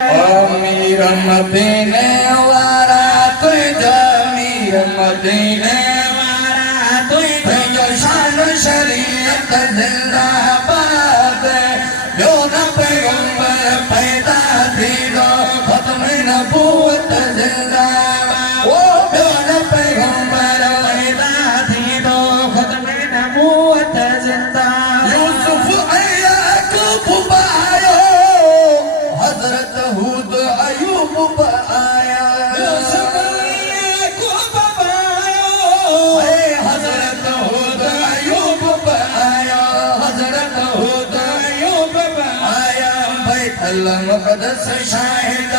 अमीर मदीने वाला तुझा अमीर मदीने वाला तुझा जो शान शरीयत जिंदाबाद जो न पैगंबर पैदा थी दो खत्म नबूवत जिंदाबाद वो जो न पैगंबर पैदा थी दो खत्म नबूवत जिंदाबाद यूसुफ याकूब आयो हजरत हूद अयूब आया यूसुफ याकूब आयो हजरत हूद अयूब आया हजरत हूद अयूब आया बैतुल मुक़द्दस शाहिद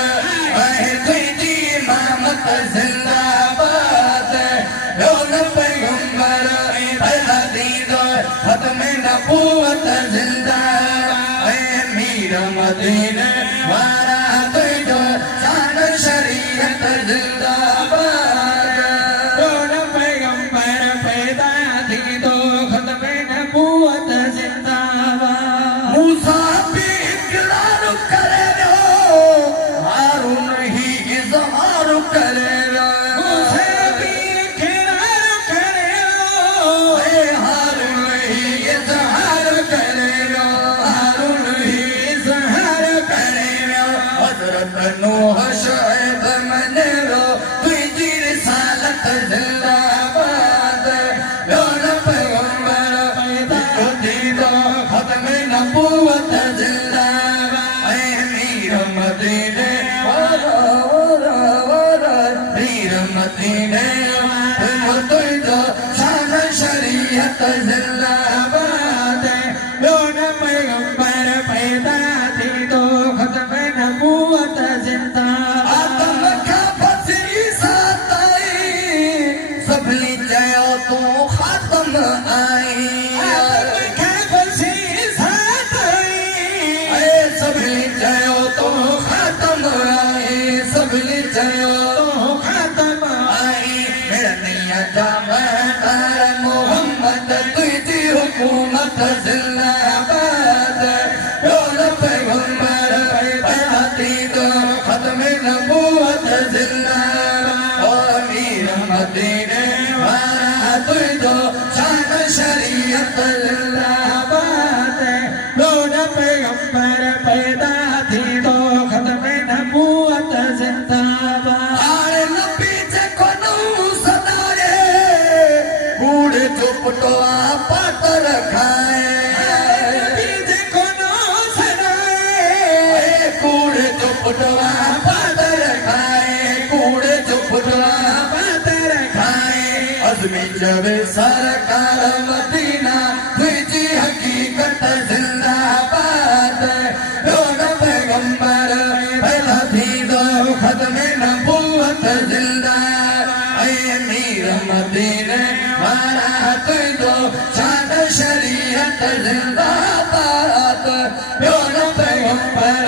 आहे तुझी इमामत जिंदाबाद यो न पैगंबर पैदा थी दो खत्म नबूवत जिंदाबाद अमीर मदीने वाला तुझो शान शरीयत जिंदाबाद यो न पैगंबर पैदा थी दो खत्म नबूवत जिंदाबाद मूसा भी इकरार करे हारून ही इज़हार करे मूसा भी इकरार करे हारून ही इज़हार करे हारून ही इज़हार करे हजरत नूह शुएब मनेरो तुझी रिसालत जिंदाबाद यो न पैगंबर पैदा थी दो खत्म नबूवत जिंदाबाद अमीर मदीने वाला अमीर मदीने वाला तुझो शान शरीयत जिंदाबाद यो न पैगंबर पैदा थी दो खत्म नबूवत जिंदाबाद आदम का फसी साताई सबली चयो तू खातम आई आदम का फसी साताई सबली चयो तू खातम आई सबली चयो तू खातम आई मेरा नैया जामदार मोहम्मद तुझी हुकूमत जिंदाबाद यो न पैगंबर पैदा थी दो खत्म नबूवत जिंदाबाद अमीर मदीने वाला तुझो शान शरीयत जिंदाबाद यो न पैगंबर पैदा थी दो खत्म नबूवत जिंदाबाद आरे नबी जे कोनु सदारे कूड़ चुपटो पातर खाए कूड़ चुपटवा पातर खाए कूड़ चुपटवा पातर खाए अज़मी जवे सरकार मदीना तुझी हकीकत जिंदाबाद यो न पैगंबर पैदा थी दो खत्म नबूवत जिंदाबाद अमीर मदीने वाला तुझो शान शरीयत जिंदाबाद यो न पैगंबर